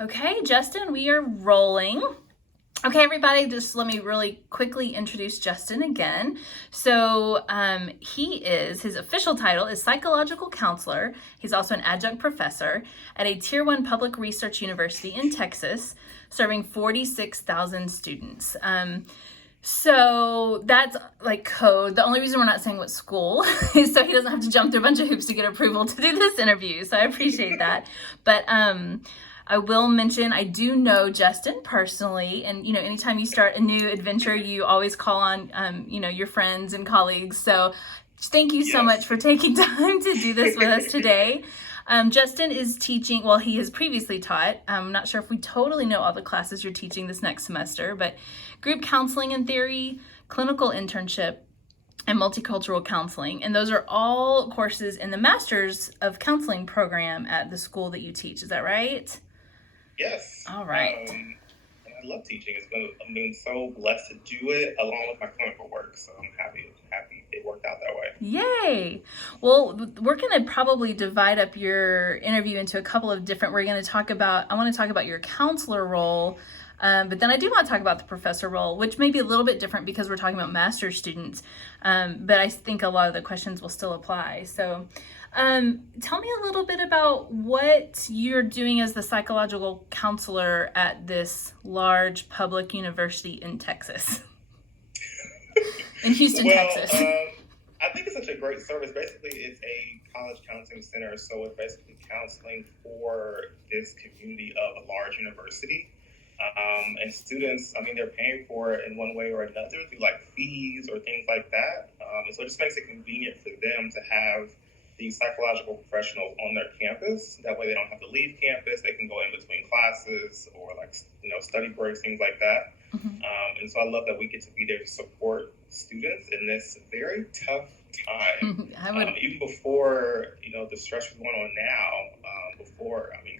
Okay, Justyn, we are rolling. Okay, everybody, just let me really quickly introduce Justyn again. So his official title is psychological counselor. He's also an adjunct professor at a Tier 1 public research university in Texas, serving 46,000 students. So that's like code. The only reason we're not saying what school is so he doesn't have to jump through a bunch of hoops to get approval to do this interview. So I appreciate that. But I will mention I do know Justyn personally, and anytime you start a new adventure, you always call on your friends and colleagues. So thank you so much for taking time to do this with us today. Justyn is teaching, well, he has previously taught. I'm not sure if we totally know all the classes you're teaching this next semester, but group counseling and theory, clinical internship, and multicultural counseling. And those are all courses in the Master's of Counseling program at the school that you teach. Is that right? Yes. All right. And I love teaching. I've been so blessed to do it along with my clinical work. So I'm happy it worked out that way. Yay. Well, we're going to probably divide up your interview into a couple of different, I want to talk about your counselor role, but then I do want to talk about the professor role, which may be a little bit different because we're talking about master's students, but I think a lot of the questions will still apply. So tell me a little bit about what you're doing as the psychological counselor at this large public university in Texas. In Houston, Texas. I think it's such a great service. Basically, it's a college counseling center, so it's basically counseling for this community of a large university. And students, they're paying for it in one way or another through like fees or things like that. And so it just makes it convenient for them to have these psychological professionals on their campus. That way they don't have to leave campus. They can go in between classes or study breaks, things like that. Mm-hmm. And so I love that we get to be there to support students in this very tough time. Even before, the stress was going on now,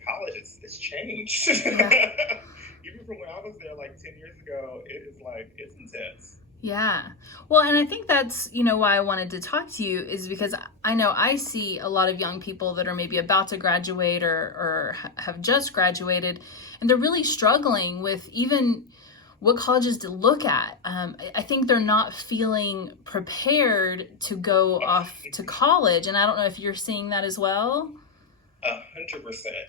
college, it's changed. Yeah. Even from when I was there 10 years ago, it's intense. Yeah. Well, and I think that's, why I wanted to talk to you is because I know I see a lot of young people that are maybe about to graduate or have just graduated, and they're really struggling with even what colleges to look at. I think they're not feeling prepared to go off to college, and I don't know if you're seeing that as well. 100%.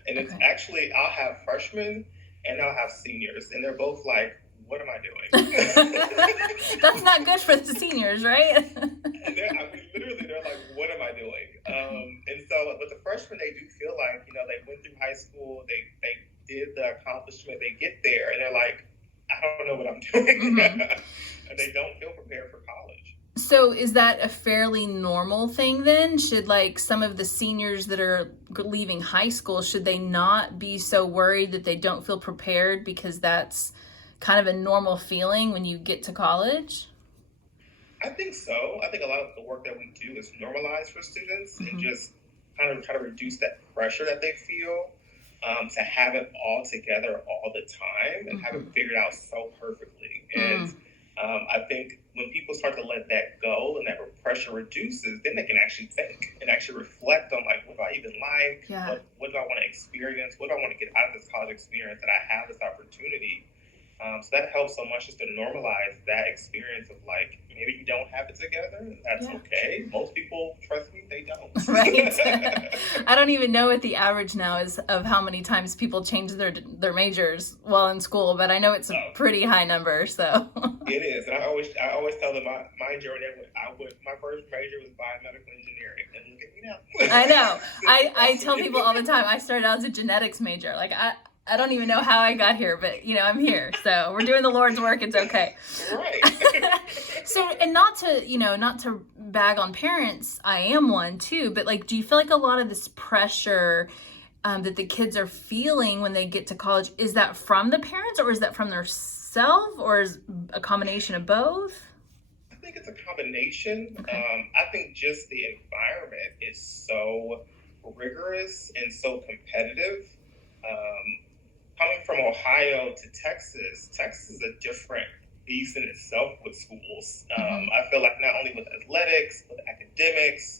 And it's actually, I'll have freshmen and I'll have seniors, and they're both like, what am I doing? That's not good for the seniors, right? And literally, they're like, what am I doing? And so, but the freshmen, they do feel like, they went through high school, they did the accomplishment, they get there, and they're like, I don't know what I'm doing. Mm-hmm. And they don't feel prepared for college. So is that a fairly normal thing then? Should some of the seniors that are leaving high school, should they not be so worried that they don't feel prepared because that's kind of a normal feeling when you get to college? I think so. I think a lot of the work that we do is normalized for students. Mm-hmm. And just kind of try to reduce that pressure that they feel to have it all together all the time and mm-hmm. have it figured out so perfectly. And I think when people start to let that go and that pressure reduces, then they can actually think and actually reflect on what do I even like? Yeah. What do I want to experience? What do I want to get out of this college experience that I have this opportunity? So that helps so much just to normalize that experience of maybe you don't have it together. That's okay. Most people, trust me, they don't. Right. I don't even know what the average now is of how many times people change their majors while in school, but I know it's a pretty high number. So it is, and I always tell them my journey. My first major was biomedical engineering, and look at me now. I know. I tell people all the time I started out as a genetics major. I don't even know how I got here, but I'm here. So we're doing the Lord's work. It's okay. Right. So, and not to bag on parents, I am one too, but do you feel like a lot of this pressure that the kids are feeling when they get to college, is that from the parents or is that from their self or is a combination of both? I think it's a combination. Okay. I think just the environment is so rigorous and so competitive. Coming from Ohio to Texas is a different beast in itself with schools. I feel like not only with athletics, with academics,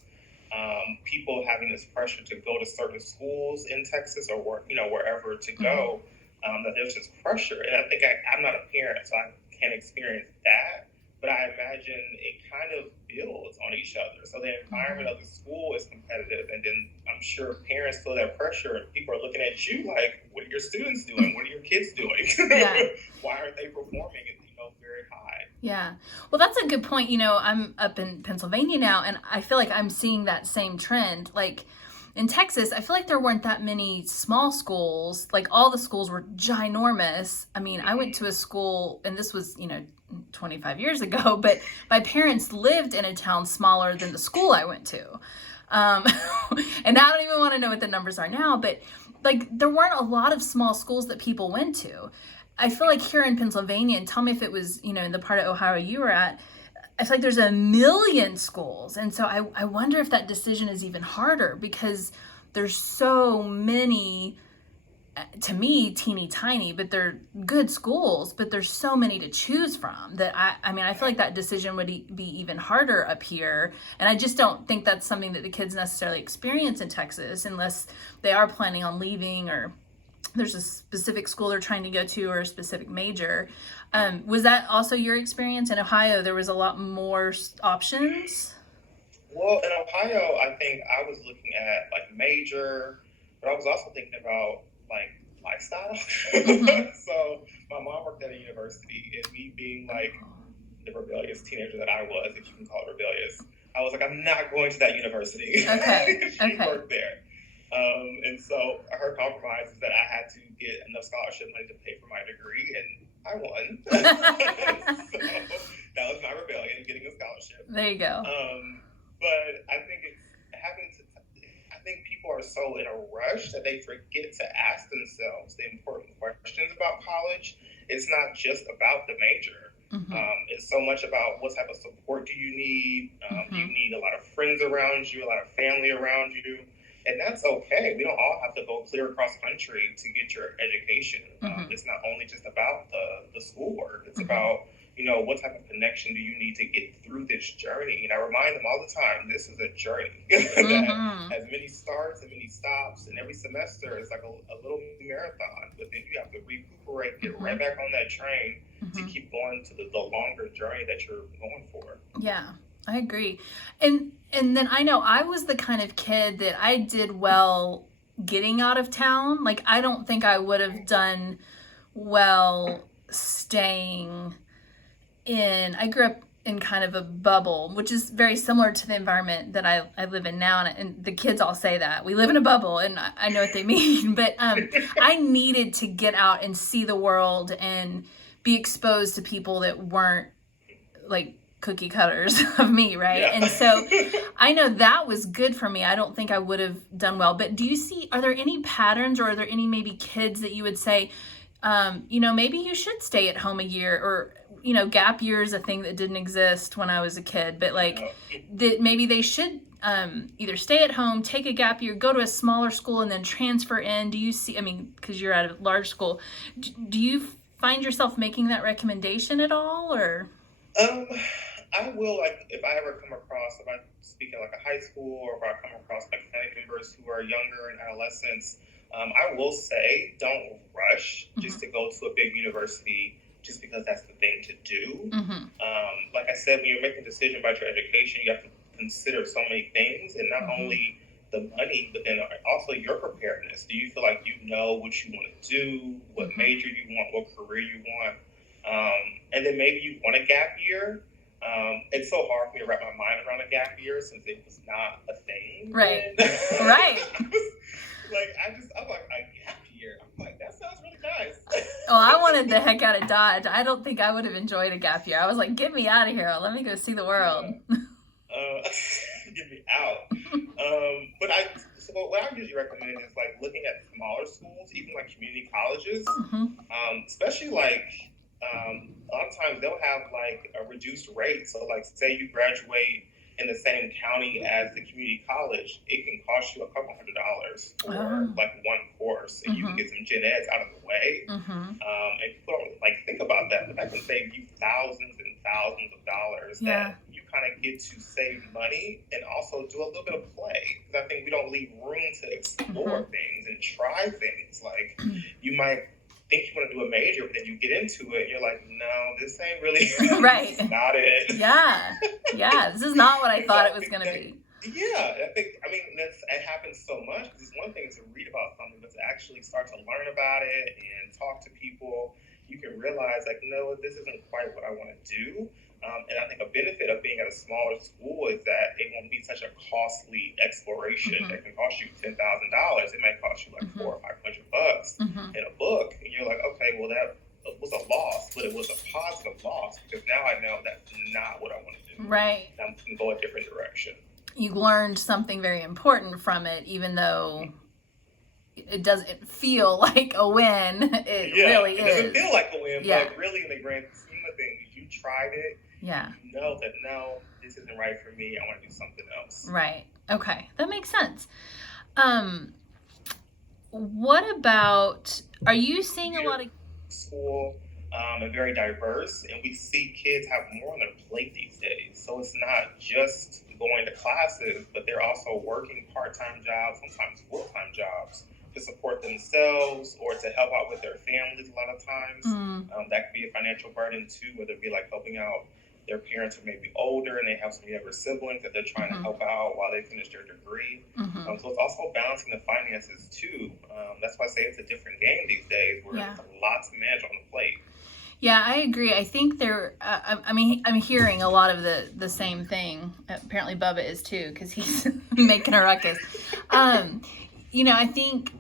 people having this pressure to go to certain schools in Texas or wherever to go. that there's just pressure. And I think I'm not a parent, so I can't experience that. But I imagine it kind of builds on each other. So the environment of the school is competitive, and then I'm sure parents feel that pressure, and people are looking at you like, "What are your students doing? What are your kids doing? Yeah. Why aren't they performing very high?" Yeah. Well, that's a good point. I'm up in Pennsylvania now, and I feel like I'm seeing that same trend. Like in Texas, I feel like there weren't that many small schools. Like all the schools were ginormous. I mean, I went to a school, and this was, 25 years ago, but my parents lived in a town smaller than the school I went to. And I don't even want to know what the numbers are now, but like there weren't a lot of small schools that people went to. I feel like here in Pennsylvania, and tell me if it was, in the part of Ohio you were at, I feel like there's a million schools. And so I wonder if that decision is even harder because there's so many, to me, teeny tiny, but they're good schools, but there's so many to choose from that I feel like that decision would be even harder up here. And I just don't think that's something that the kids necessarily experience in Texas unless they are planning on leaving or there's a specific school they're trying to go to or a specific major. Was that also your experience in Ohio? There was a lot more options? Well, in Ohio, I think I was looking at like major, but I was also thinking about like lifestyle. So my mom worked at a university, and me being like the rebellious teenager that I was, if you can call it rebellious, I was like, I'm not going to that university. Okay. She worked there. And so her compromise is that I had to get enough scholarship money to pay for my degree, and I won. So that was my rebellion, getting a scholarship. There you go. But I think I think people are so in a rush that they forget to ask themselves the important questions about college. It's not just about the major. It's so much about what type of support do you need. Do you need a lot of friends around you, a lot of family around you? And that's okay. We don't all have to go clear across country to get your education. It's not only just about the schoolwork. It's about, what type of connection do you need to get through this journey? And I remind them all the time, this is a journey that has many starts and many stops. And every semester is like a little marathon. But then you have to recuperate, get right back on that train to keep going to the longer journey that you're going for. Yeah. I agree. And then I know I was the kind of kid that I did well getting out of town. Like, I don't think I would have done well staying in. I grew up in kind of a bubble, which is very similar to the environment that I live in now. And the kids all say that. We live in a bubble, and I know what they mean. But I needed to get out and see the world and be exposed to people that weren't like cookie cutters of me, right? Yeah. And so I know that was good for me. I don't think I would have done well. But are there any patterns, or are there any maybe kids that you would say, maybe you should stay at home a year, or, gap year is a thing that didn't exist when I was a kid, but like that maybe they should either stay at home, take a gap year, go to a smaller school, and then transfer in? Do you see, because you're at a large school, do you find yourself making that recommendation at all, or? I will, like, if I speak at like a high school, or if I come across like family members who are younger and adolescents, I will say don't rush just to go to a big university just because that's the thing to do. Like I said, when you're making a decision about your education, you have to consider so many things, and not only the money, but then also your preparedness. Do you feel like you know what you want to do, what major you want, what career you want? And then maybe you want a gap year. It's so hard for me to wrap my mind around a gap year since it was not a thing. Right. Right. I'm like, a gap year. I'm like, that sounds really nice. Oh, I wanted the heck out of Dodge. I don't think I would have enjoyed a gap year. I was like, get me out of here. Let me go see the world. Get me out. So what I usually recommend is like looking at smaller schools, even like community colleges, especially like, a lot of times they'll have like a reduced rate. So like, say you graduate in the same county as the community college, it can cost you a couple $100s for like one course, and you can get some gen eds out of the way. And people don't like think about that, but that can save you thousands and thousands of dollars that you kind of get to save money and also do a little bit of play. Because I think we don't leave room to explore things and try things. Like you might think you want to do a major, but then you get into it and you're like, no, this ain't really right. this is not it. Yeah, this is not what I thought it was going to be. Yeah, I mean, it happens so much, because it's one thing to read about something, but to actually start to learn about it and talk to people, you can realize, like, no, this isn't quite what I want to do. And I think a benefit of being at a smaller school is that it won't be such a costly exploration that can cost you $10,000. It might cost you like $400 or $500 in a book, and you're like, okay, well, that was a loss, but it was a positive loss, because now I know that's not what I want to do. Right. I'm going to go a different direction. You learned something very important from it, even though it doesn't feel like a win. It really is. It doesn't feel like a win, but really, in the grand scheme of things, you tried it. Yeah. You know that, no, this isn't right for me. I want to do something else. Right. Okay. That makes sense. What about, are you seeing a lot of school and very diverse, and we see kids have more on their plate these days. So it's not just going to classes, but they're also working part-time jobs, sometimes full-time jobs, to support themselves or to help out with their families a lot of times. That can be a financial burden too, whether it be like helping out their parents who may be older and they have some younger siblings that they're trying to help out while they finish their degree. So it's also balancing the finances too. That's why I say it's a different game these days, where there's a lot to manage on the plate. Yeah, I agree. I think I mean, I'm hearing a lot of the same thing. Apparently Bubba is too, because he's making a ruckus. You know, I think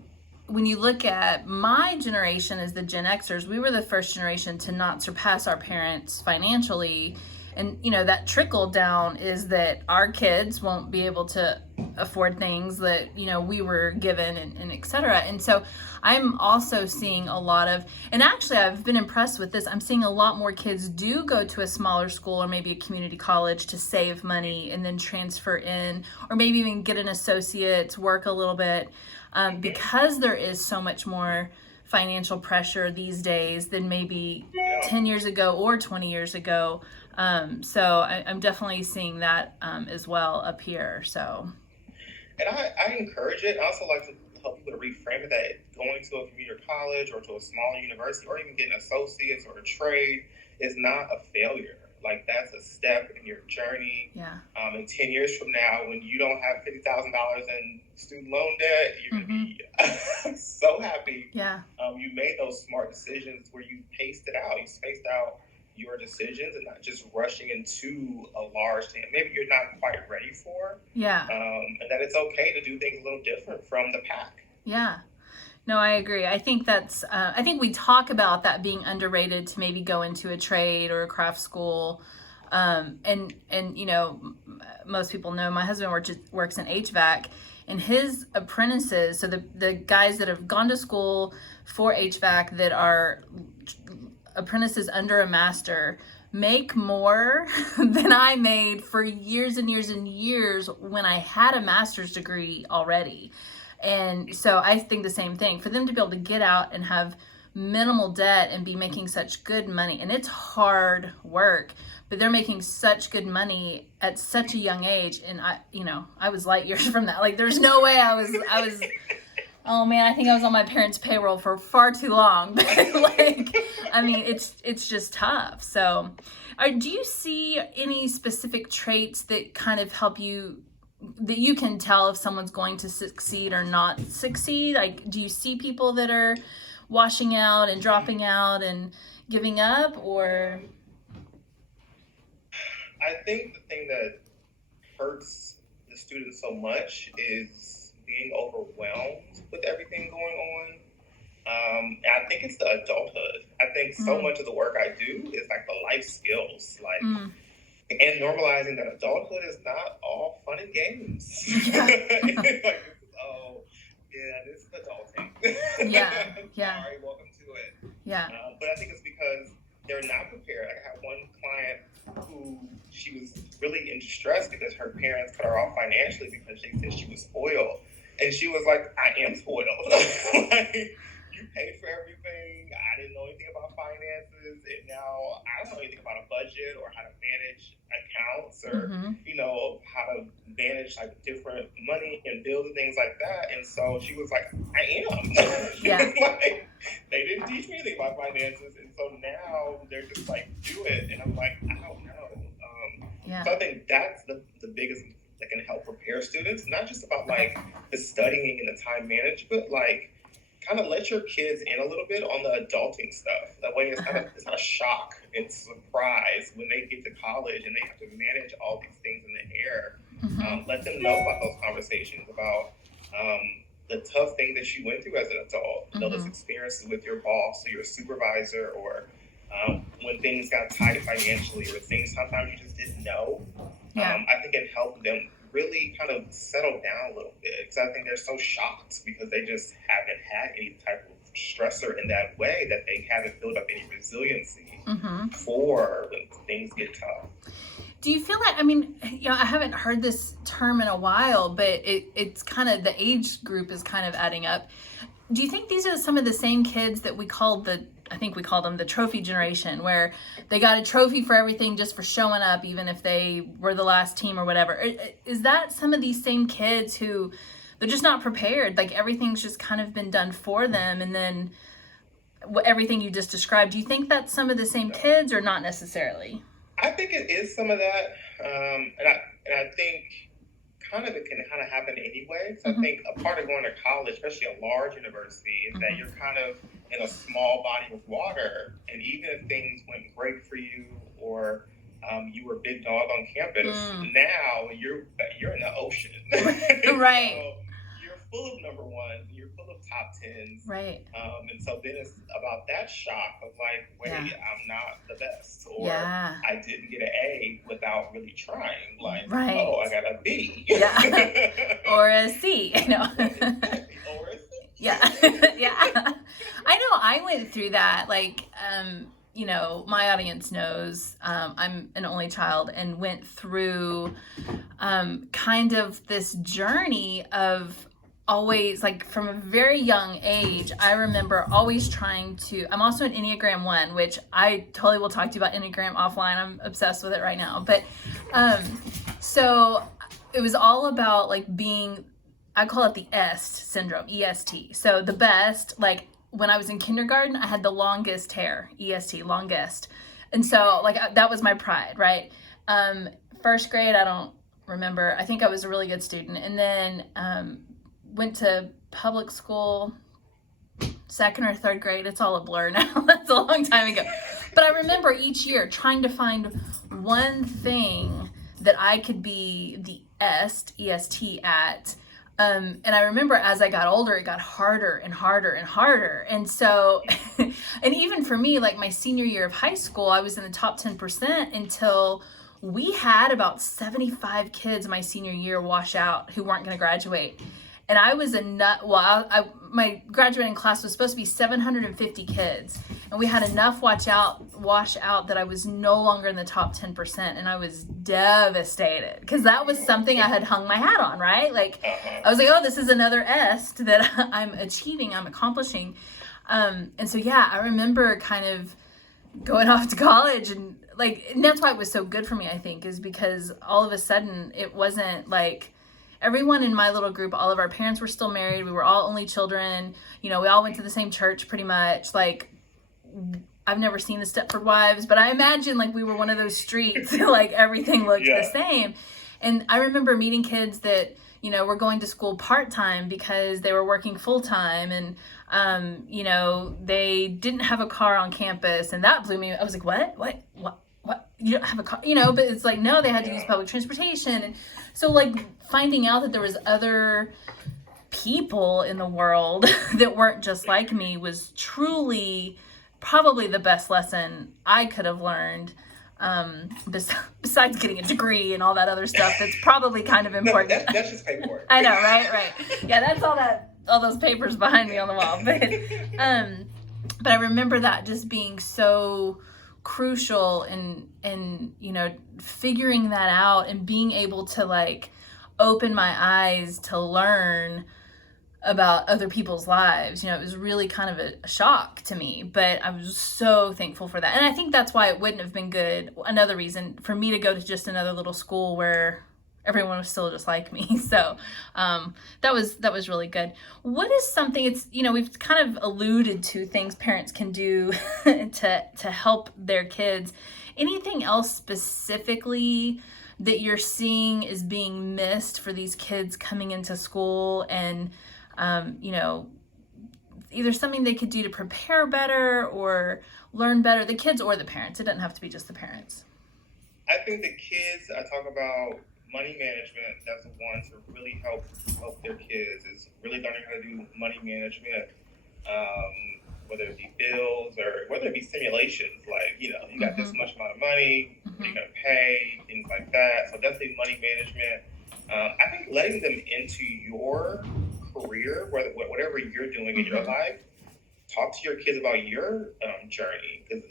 when you look at my generation as the Gen Xers, we were the first generation to not surpass our parents financially. And, you know, that trickle down is that our kids won't be able to afford things that, you know, we were given and et cetera. And so I'm also seeing a lot of, and actually I've been impressed with this. I'm seeing a lot more kids do go to a smaller school or maybe a community college to save money and then transfer in, or maybe even get an associate's, work a little bit, because there is so much more financial pressure these days than maybe 10 years ago or 20 years ago. So I'm definitely seeing that as well up here. So, and I encourage it. I also like to help people to reframe it, that going to a community college or to a smaller university or even getting associates or a trade is not a failure. Like, that's a step in your journey. And 10 years from now, when you don't have $50,000 in student loan debt, you're going to be so happy. You made those smart decisions where you paced it out. You spaced out your decisions and not just rushing into a large thing maybe you're not quite ready for. And that it's okay to do things a little different from the pack. No, I agree. I think that's, I think we talk about that being underrated, to maybe go into a trade or a craft school. And you know, most people know my husband works in HVAC, and his apprentices, so the guys that have gone to school for HVAC that are apprentices under a master, make more than I made for years and years and years when I had a master's degree already. And so I think the same thing, for them to be able to get out and have minimal debt and be making such good money, and it's hard work, but they're making such good money at such a young age. And I was light years from that. Like, there's no way I was oh man, I think I was on my parents' payroll for far too long. But like, I mean, it's just tough. So do you see any specific traits that kind of help you, that you can tell if someone's going to succeed or not succeed? Like, do you see people that are washing out and dropping out and giving up, or? I think the thing that hurts the students so much is being overwhelmed with everything going on. And I think it's the adulthood. I think so much of the work I do is like the life skills, like, and normalizing that adulthood is not all fun and games. Like, oh, yeah, this is adulting. Sorry, welcome to it. But I think it's because they're not prepared. I had one client who, she was really in distress because her parents cut her off financially because they said she was spoiled. And she was like, I am spoiled. Like, you paid for everything. I didn't know anything about finances. And now I don't know anything about a budget or how to manage accounts or, you know, how to manage like different money and bills and things like that. And so she was like, I am. Like, they didn't teach me anything about finances, and so now they're just like, do it, and I'm like, I don't know. So I think that's the biggest that can help prepare students, not just about like the studying and the time management, like kind of let your kids in a little bit on the adulting stuff. That way it's not a shock and surprise when they get to college and they have to manage all these things in the air. Let them know about those conversations, about the tough things that you went through as an adult, those experiences with your boss or your supervisor, or when things got tight financially, or things sometimes you just didn't know. I think it helped them really kind of settle down a little bit, because I think they're so shocked because they just haven't had any type of stressor in that way, that they haven't built up any resiliency for when things get tough. Do you feel like, I mean, I haven't heard this term in a while, but it's kind of, the age group is kind of adding up. Do you think these are some of the same kids that we called I think we called them the trophy generation, where they got a trophy for everything just for showing up, even if they were the last team or whatever? Is that some of these same kids who they're just not prepared? Like everything's just kind of been done for them, and then everything you just described, do you think that's some of the same kids, or not necessarily? I think it is some of that, and I think it can kind of happen anyway. So I think a part of going to college, especially a large university, is that you're kind of in a small body of water, and even if things went great for you, or you were big dog on campus, now you're in the ocean, right? So you're full of number ones, you're full of top tens, right? And so then it's about that shock of like, wait, I'm not the best, or I didn't get an A without really trying. Like, oh, I got a B, or a C, or a C. Yeah. I know I went through that. Like, my audience knows I'm an only child, and went through kind of this journey of always, like, from a very young age, I remember always trying to, I'm also an Enneagram 1, which I totally will talk to you about Enneagram offline. I'm obsessed with it right now. But so it was all about like being, I call it the EST syndrome, EST. So the best, like when I was in kindergarten, I had the longest hair, EST, longest. And so like that was my pride, right? First grade, I don't remember. I think I was a really good student. And then went to public school, second or third grade. It's all a blur now. That's a long time ago. But I remember each year trying to find one thing that I could be the EST at. And I remember as I got older, it got harder and harder and harder. And so, and even for me, like my senior year of high school, I was in the top 10% until we had about 75 kids my senior year wash out who weren't going to graduate. And I was my graduating class was supposed to be 750 kids. And we had enough wash out that I was no longer in the top 10%. And I was devastated, because that was something I had hung my hat on, right? Like, I was like, oh, this is another EST that I'm achieving, I'm accomplishing. And so, I remember kind of going off to college, and that's why it was so good for me, I think, is because all of a sudden it wasn't like, everyone in my little group, all of our parents were still married. We were all only children. We all went to the same church pretty much. Like, I've never seen the Stepford Wives, but I imagine like we were one of those streets, like everything looked the same. And I remember meeting kids that, were going to school part-time because they were working full-time, and, they didn't have a car on campus, and that blew me. I was like, what? You don't have a car, but it's like, no, they had to use public transportation. And so like finding out that there was other people in the world that weren't just like me was truly probably the best lesson I could have learned, besides getting a degree and all that other stuff that's probably kind of important. No, that's just paperwork. I know, right? Yeah, that's all those papers behind me on the wall. But I remember that just being so crucial, and figuring that out and being able to like open my eyes to learn about other people's lives. It was really kind of a shock to me, but I was so thankful for that. And I think that's why it wouldn't have been good, another reason, for me to go to just another little school where everyone was still just like me. So that was really good. What is something, it's, we've kind of alluded to things parents can do to help their kids. Anything else specifically that you're seeing is being missed for these kids coming into school, and either something they could do to prepare better or learn better, the kids or the parents? It doesn't have to be just the parents. I think the kids, I talk about money management. That's the one to really help their kids, is really learning how to do money management, whether it be bills or whether it be simulations, like, you got this much amount of money, what are you going to pay, things like that. So definitely money management. I think letting them into your career, whatever you're doing in your life, talk to your kids about your journey, because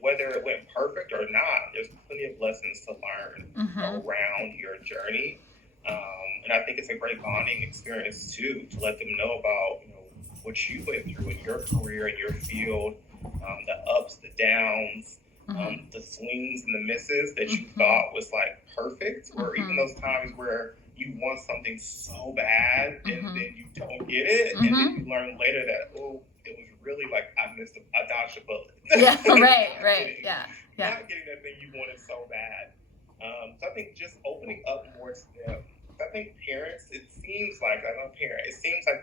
whether it went perfect or not, there's plenty of lessons to learn around your journey. And I think it's a great bonding experience too, to let them know about what you went through in your career, in your field, the ups, the downs, the swings and the misses that you thought was like perfect, or even those times where you want something so bad and then you don't get it, and then you learn later that, oh, it was really like I dodged a bullet. Yeah, right. Yeah. Not getting that thing you wanted so bad. So I think just opening up more to them. I think parents, it seems like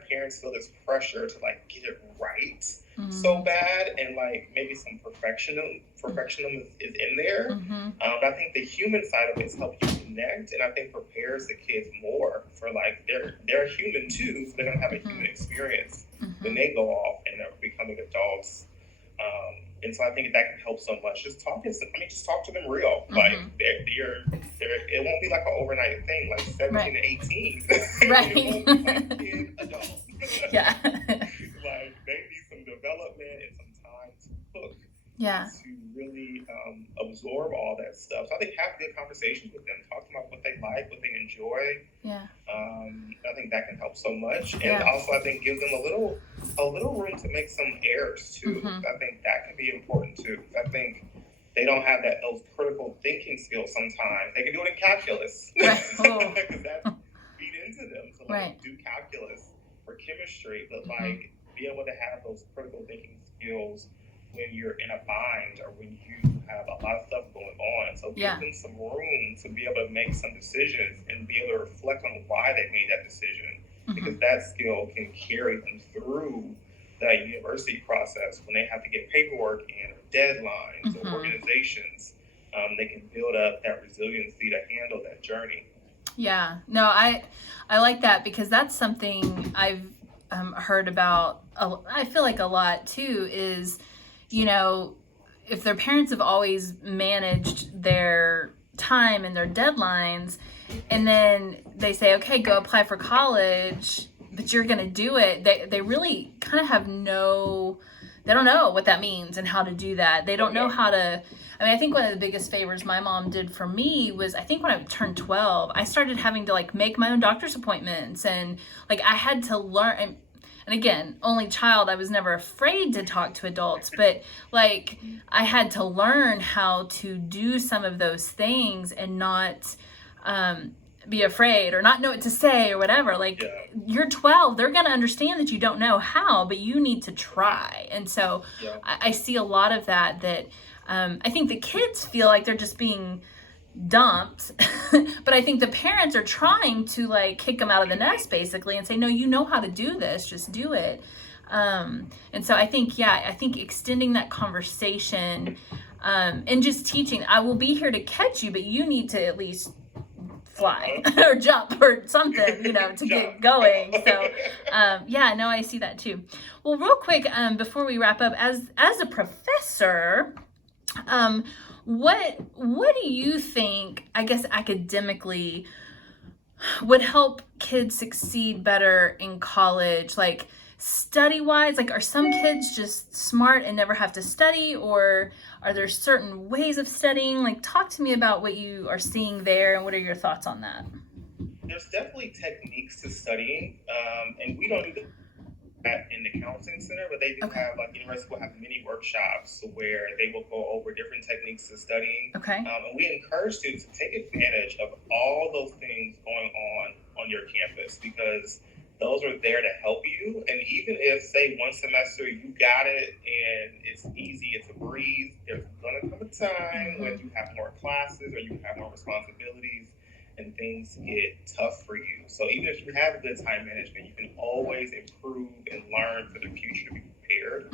parents feel this pressure to like get it right so bad, and like maybe some perfectionism is in there. I think the human side of it helps you connect, and I think prepares the kids more for like they're human too, so they're gonna have a human experience when they go off and are becoming adults. And so I think that can help so much. Just talk to them real. Like it won't be like an overnight thing, like 17 to 18. Right. It won't be like kid, adult. Yeah. Like they need some development and some time to cook. Yeah. To really absorb all that stuff. So I think have good conversations with them. Talk to them about what they like, what they enjoy. Yeah. I think that can help so much. And also I think give them a little room to make some errors too. I think that can be important too. I think they don't have those critical thinking skills sometimes. They can do it in calculus. Right. Because that's feed into them to do calculus or chemistry, but like be able to have those critical thinking skills when you're in a bind or when you have a lot of stuff going on. So give them some room to be able to make some decisions and be able to reflect on why they made that decision, because that skill can carry them through that university process when they have to get paperwork in, or deadlines, or organizations. They can build up that resiliency to handle that journey. Yeah, no, I like that, because that's something I've heard about. I feel like a lot too is, if their parents have always managed their time and their deadlines, and then they say, okay, go apply for college, but you're going to do it. They really kind of have they don't know what that means and how to do that. They don't know how to, I think one of the biggest favors my mom did for me was, I think when I turned 12, I started having to like make my own doctor's appointments, and like I had to learn, and again, only child, I was never afraid to talk to adults, but like I had to learn how to do some of those things and not be afraid or not know what to say or whatever. Like you're 12, they're going to understand that you don't know how, but you need to try. And so I see a lot of that I think the kids feel like they're just being dumped, but I think the parents are trying to like kick them out of the nest basically and say, no, you know how to do this, just do it. And so I think extending that conversation and just teaching, I will be here to catch you, but you need to at least fly or jump or something, to get going. So I see that too. Well, real quick, before we wrap up, as a professor, what do you think, I guess academically, would help kids succeed better in college? Like study-wise, like are some kids just smart and never have to study, or are there certain ways of studying? Like talk to me about what you are seeing there, and what are your thoughts on that? There's definitely techniques to studying, and we don't do in the counseling center, but they do Okay. have, like, university will have mini workshops where they will go over different techniques of studying. Okay. And we encourage students to take advantage of all those things going on your campus, because those are there to help you. And even if, say, one semester you got it and it's easy, it's a breeze, there's gonna come a time when you have more classes or you have more responsibilities and things get tough for you. So even if you have good time management, you can always improve and learn for the future to be prepared.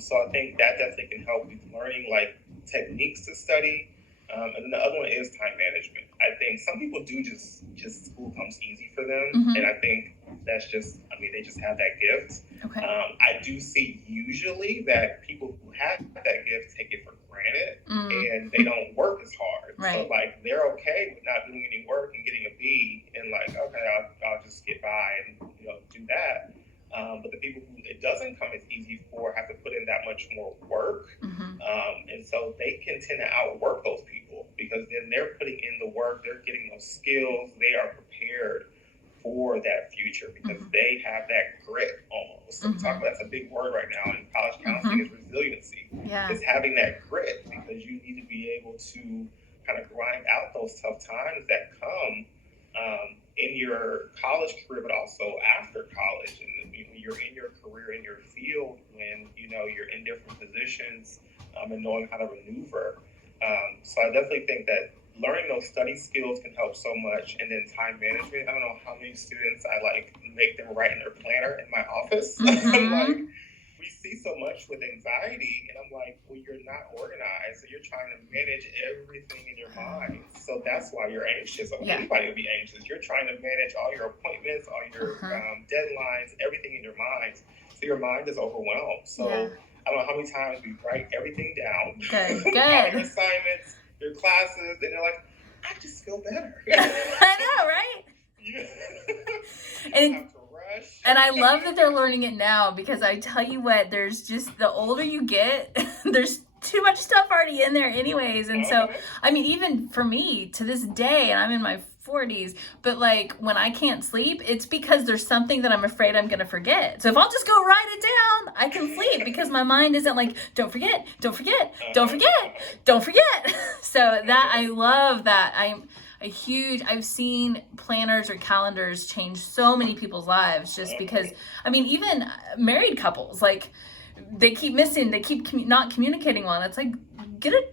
So I think that definitely can help with learning, like, techniques to study. And then the other one is time management. I think some people do just school comes easy for them. And I think that's just, I mean, they just have that gift. Okay. I do see usually that people who have that gift take it for granted and they don't work as hard. Right. So, like, they're okay with not doing any work and getting a B and, like, okay, I'll just get by and, you know, do that. But the people who it doesn't come as easy for have to put in that much more work. And so they can tend to outwork those people, because then they're putting in the work, they're getting those skills, they are prepared for that future because they have that grit almost. So that's a big word right now in college counseling is resiliency. Yeah. It's having that grit, because you need to be able to kind of grind out those tough times that come in your college career, but also after college, and when you're in your career, in your field, when you know you're in different positions, and knowing how to maneuver. So I definitely think that learning those study skills can help so much. And then time management, I don't know how many students I like make them write in their planner in my office. I'm like, we see so much with anxiety, and I'm like, well, you're not organized, so you're trying to manage everything in your mind. So that's why you're anxious. Or anybody would be anxious. You're trying to manage all your appointments, all your deadlines, everything in your mind. So your mind is overwhelmed. So I don't know how many times we write everything down. Good. All your assignments, your classes, and they're like, I just feel better. I know, right? And I love that they're learning it now, because I tell you what, there's just, the older you get, there's too much stuff already in there anyways. And so, I mean, even for me to this day, and I'm in my 40s, but like when I can't sleep, it's because there's something that I'm afraid I'm gonna forget. So if I'll just go write it down, I can sleep, because my mind isn't like, don't forget, don't forget, don't forget, don't forget. So that, I love that. I've seen planners or calendars change so many people's lives, just because, I mean, even married couples, like, they keep missing, they keep not communicating well. It's like, get a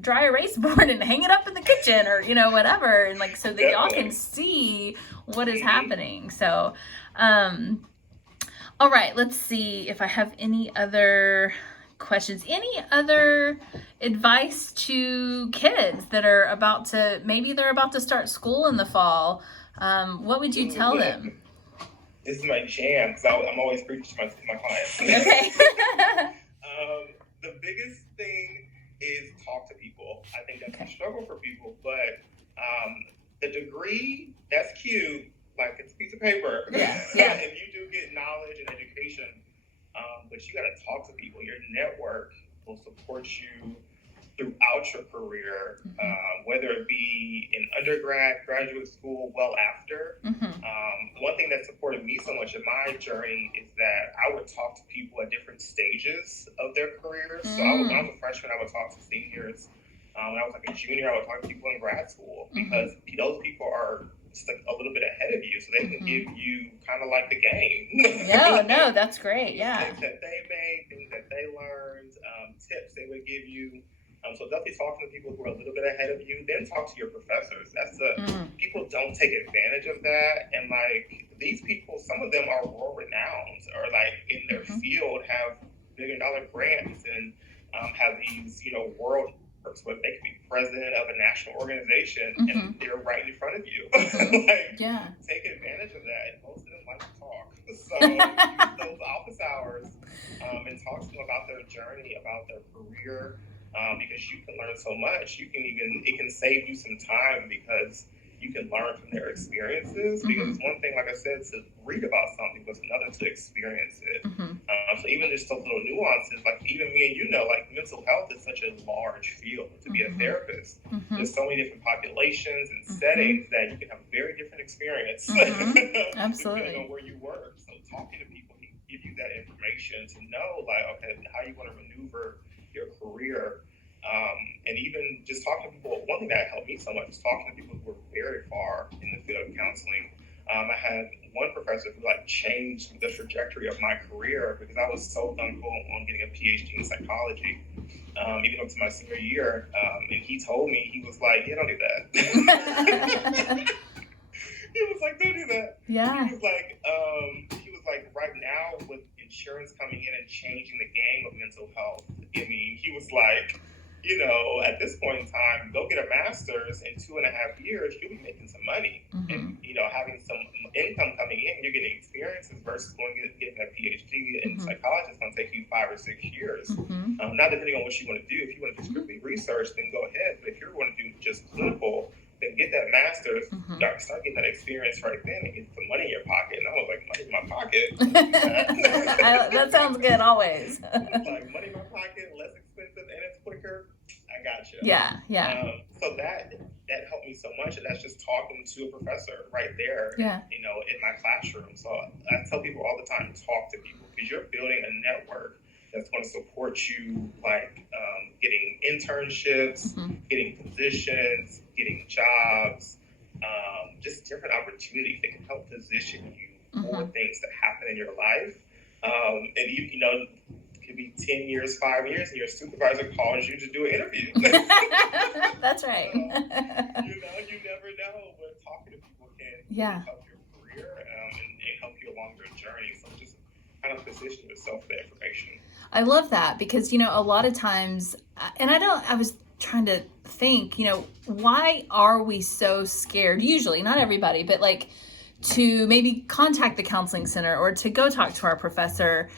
dry erase board and hang it up in the kitchen, or, you know, whatever. And like, so that y'all can see what is happening. So, all right, let's see if I have any other questions. Any other advice to kids that are about to, maybe they're about to start school in the fall? What would you tell them? This is my jam, because I'm always preaching to my clients. Okay. The biggest thing is talk to people. I think that's a struggle for people, but the degree, that's cute, like, it's a piece of paper. And you do get knowledge and education, but you got to talk to people. Your network will support you throughout your career, whether it be in undergrad, graduate school, well after. One thing that supported me so much in my journey is that I would talk to people at different stages of their careers. So when I was a freshman, I would talk to seniors. When I was like a junior, I would talk to people in grad school, because those people are just like a little bit ahead of you, so they can give you kind of like the game. No, that's great. Yeah. Things that they made, things that they learned, tips they would give you. So definitely talking to people who are a little bit ahead of you. Then talk to your professors. That's people don't take advantage of that. And like, these people, some of them are world renowned, or like in their field have $1 billion grants, and have these, you know, world works where they can be president of a national organization and they're right in front of you. Take advantage of that. And most of them like to talk. So use those office hours and talk to them about their journey, about their career. Because you can learn so much. It can save you some time, because you can learn from their experiences. Because it's one thing, like I said, to read about something, but it's another to experience it. So even just those little nuances, like even me and you know, like mental health is such a large field to be a therapist. There's so many different populations and settings that you can have a very different experience. Absolutely. Depending on where you work. So talking to people, that information to know, like, okay, how you want to maneuver your career. And even just talking to people, one thing that helped me so much is talking to people who were very far in the field of counseling. I had one professor who like changed the trajectory of my career because I was so gung ho on getting a PhD in psychology, even up to my senior year. And he told me, he was like, yeah, don't do that. He was like, don't do that. Yeah. He was like, right now with insurance coming in and changing the game of mental health, I mean, he was like, you know, at this point in time, go get a master's in 2.5 years, you'll be making some money. Mm-hmm. And, you know, having some income coming in, you're getting experiences versus going and getting a PhD in psychology is going to take you 5 or 6 years. Not depending on what you want to do. If you want to do strictly research, then go ahead. But if you're going to do just clinical, then get that master's, start getting that experience right then and get some money in your pocket. And I was like, money in my pocket? That sounds good always. Like, money in my pocket, less expensive, and it's quicker. I got you. Yeah. So that helped me so much, and that's just talking to a professor right there, you know, in my classroom. So I tell people all the time, talk to people, because you're building a network that's going to support you, like getting internships, getting positions, getting jobs, just different opportunities that can help position you for things that happen in your life. And you know, it could be 10 years, 5 years, and your supervisor calls you to do an interview. That's right. You know, you never know, but talking to people can really help your career and help you along your journey. So just kind of position yourself for the information. I love that because, you know, a lot of times, and I was trying to think, you know, why are we so scared? Usually, not everybody, but like to maybe contact the counseling center or to go talk to our professor.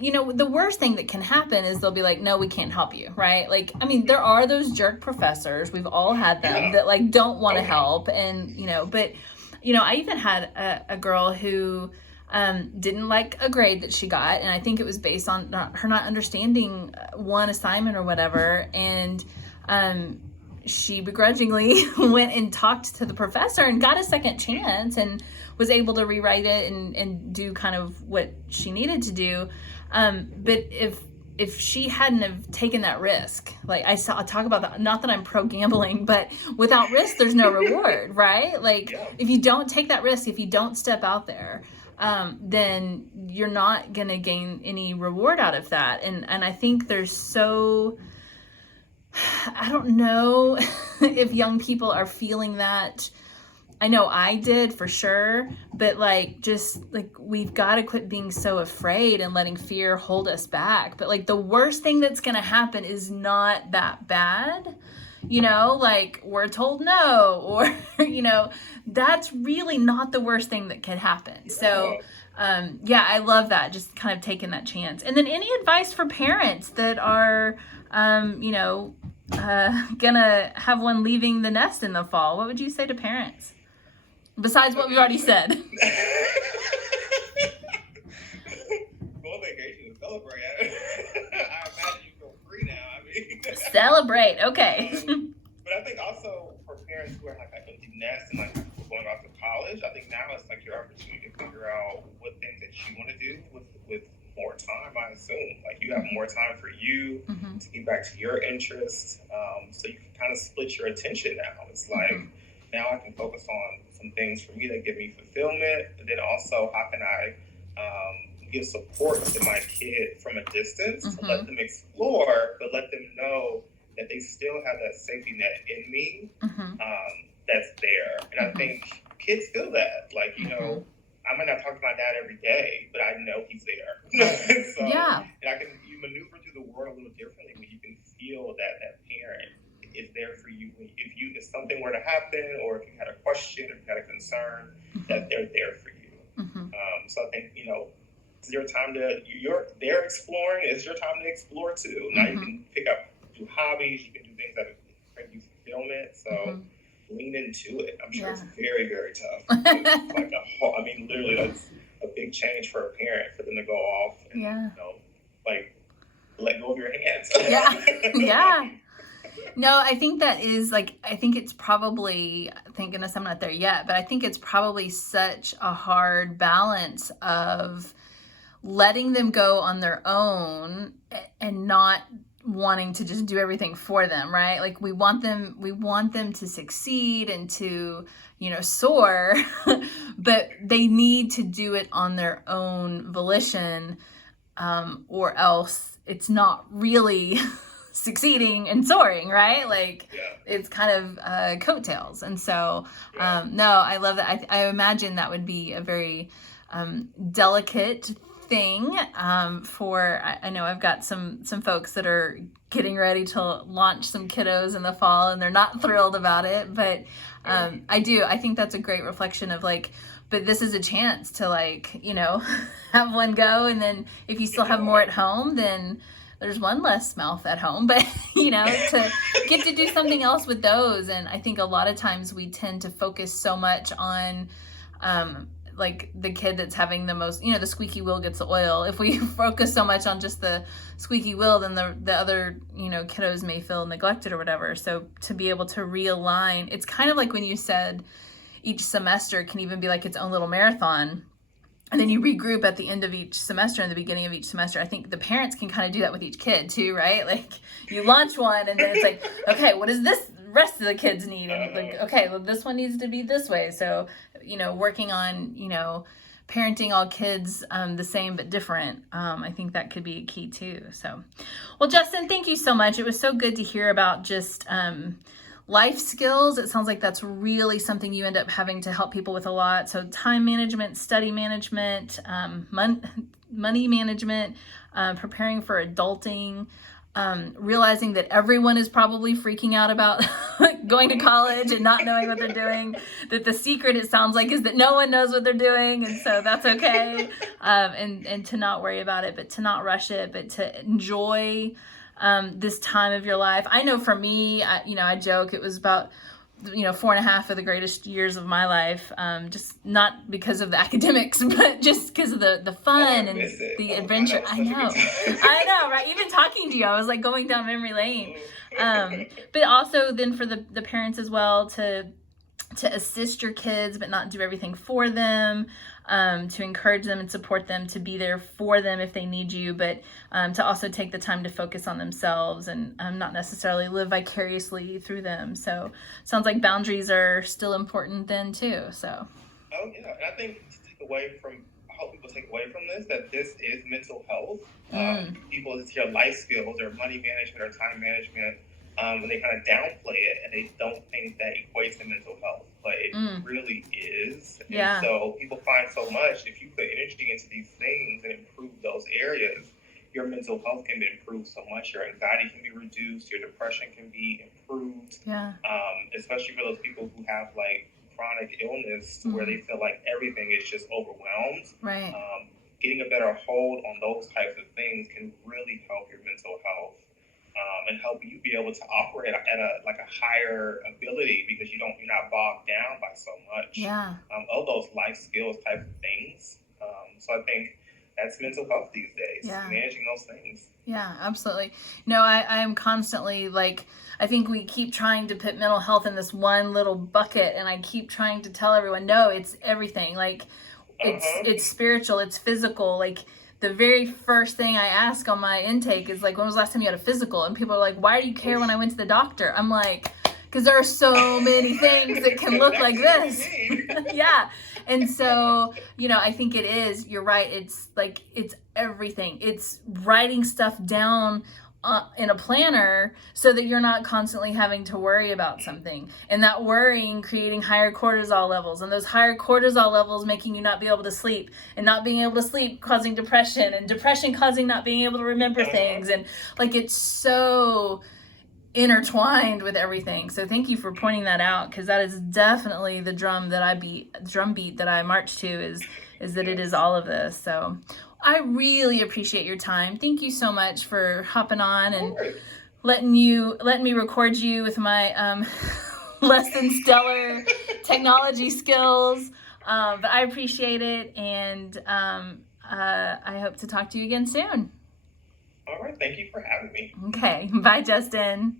You know, the worst thing that can happen is they'll be like, no, we can't help you, right? Like, I mean, there are those jerk professors. We've all had them that like don't want to help. And, you know, but, you know, I even had a girl who didn't like a grade that she got. And I think it was based on her not understanding one assignment or whatever. And she begrudgingly went and talked to the professor and got a second chance and was able to rewrite it and do kind of what she needed to do. But if she hadn't have taken that risk, like I talk about that, not that I'm pro gambling, but without risk, there's no reward, right? Like if you don't take that risk, if you don't step out there, then you're not going to gain any reward out of that. And I think there's so, I don't know if young people are feeling that. I know I did for sure, but like, just like, we've got to quit being so afraid and letting fear hold us back. But like the worst thing that's going to happen is not that bad. You know, like we're told no, or, you know, that's really not the worst thing that could happen. So, I love that. Just kind of taking that chance. And then any advice for parents that are, you know, gonna have one leaving the nest in the fall? What would you say to parents? Besides what we've already said. Go on vacation and celebrate. I imagine you feel free now. I mean, celebrate. Okay. But I think also for parents who are like an empty nest and like going off to college, I think now it's like your opportunity to figure out what things that you want to do with more time. I assume like you have more time for you to get back to your interests, so you can kind of split your attention now. It's like now I can focus on some things for me that give me fulfillment, and then also how can I give support to my kid from a distance to let them explore, but let them know that they still have that safety net in me that's there. And I think kids feel that. Like, you know, I might not talk to my dad every day, but I know he's there. So, and you maneuver through the world a little differently when you can feel that parent is there for you. If something were to happen, or if you had a question, if you had a concern, that they're there for you. So I think, you know, it's your time they're exploring, it's your time to explore too. Now you can do hobbies, you can do things that bring you fulfillment. So lean into it. I'm sure it's very, very tough. Like literally that's a big change for a parent, for them to go off and, you know, like let go of your hands. No, I think that is like, I think it's probably, thank goodness I'm not there yet, but I think it's probably such a hard balance of letting them go on their own and not wanting to just do everything for them, right? Like we want them to succeed and to, soar, but they need to do it on their own volition, or else it's not really succeeding and soaring, right? Like it's kind of coattails. And so, no, I love that. I imagine that would be a very delicate thing for, I know I've got some folks that are getting ready to launch some kiddos in the fall, and they're not thrilled about it, but I think that's a great reflection of like, but this is a chance to like, have one go, and then if you still have more at home, then there's one less mouth at home, but to get to do something else with those. And I think a lot of times we tend to focus so much on like the kid that's having the most, the squeaky wheel gets the oil. If we focus so much on just the squeaky wheel, then the other, kiddos may feel neglected or whatever. So to be able to realign, it's kind of like when you said each semester can even be like its own little marathon. And then you regroup at the end of each semester and the beginning of each semester. I think the parents can kind of do that with each kid too, right? Like you launch one and then it's like, okay, what does this rest of the kids need? And like, okay, well, this one needs to be this way. So, working on, parenting all kids the same but different. I think that could be a key too. So, well, Justyn, thank you so much. It was so good to hear about just life skills. It sounds like that's really something you end up having to help people with a lot. So time management, study management, money management, preparing for adulting, realizing that everyone is probably freaking out about going to college and not knowing what they're doing, that the secret, it sounds like, is that no one knows what they're doing, and so that's okay, and to not worry about it, but to not rush it, but to enjoy this time of your life. I know for me, I joke, it was about 4.5 of the greatest years of my life, just not because of the academics, but just because of the fun and the adventure. I know, right? Even talking to you, I was like going down memory lane. But also then for the parents as well, to assist your kids, but not do everything for them, to encourage them and support them, to be there for them if they need you, but to also take the time to focus on themselves and not necessarily live vicariously through them. So sounds like boundaries are still important then too. So. Oh yeah, and I think I hope people take away from this that this is mental health. People just hear life skills or money management or time management, and they kind of downplay it, and they don't think that equates to mental health, but it really is. Yeah. And so people find so much, if you put energy into these things and improve those areas, your mental health can be improved so much. Your anxiety can be reduced. Your depression can be improved. Yeah. Especially for those people who have like chronic illness where they feel like everything is just overwhelmed. Right. Getting a better hold on those types of things can really help your mental health. And help you be able to operate at a higher ability, because you're not bogged down by so much of those life skills type of things. So I think that's mental health these days, managing those things. Yeah, absolutely. No, I am constantly like, I think we keep trying to put mental health in this one little bucket, and I keep trying to tell everyone, no, it's everything. Like it's spiritual, it's physical. Like the very first thing I ask on my intake is like, when was the last time you had a physical? And people are like, why do you care when I went to the doctor? I'm like, because there are so many things that can look like this. Yeah. And so, I think it is, you're right. It's like, it's everything. It's writing stuff down in a planner so that you're not constantly having to worry about something, and that worrying creating higher cortisol levels, and those higher cortisol levels making you not be able to sleep, and not being able to sleep causing depression, and depression causing not being able to remember things. And like, it's so intertwined with everything. So thank you for pointing that out, because that is definitely the drum beat that I march to, is that it is all of this. So I really appreciate your time. Thank you so much for hopping on and letting me record you with my less than stellar technology skills. But I appreciate it, and I hope to talk to you again soon. All right. Thank you for having me. Okay. Bye, Justyn.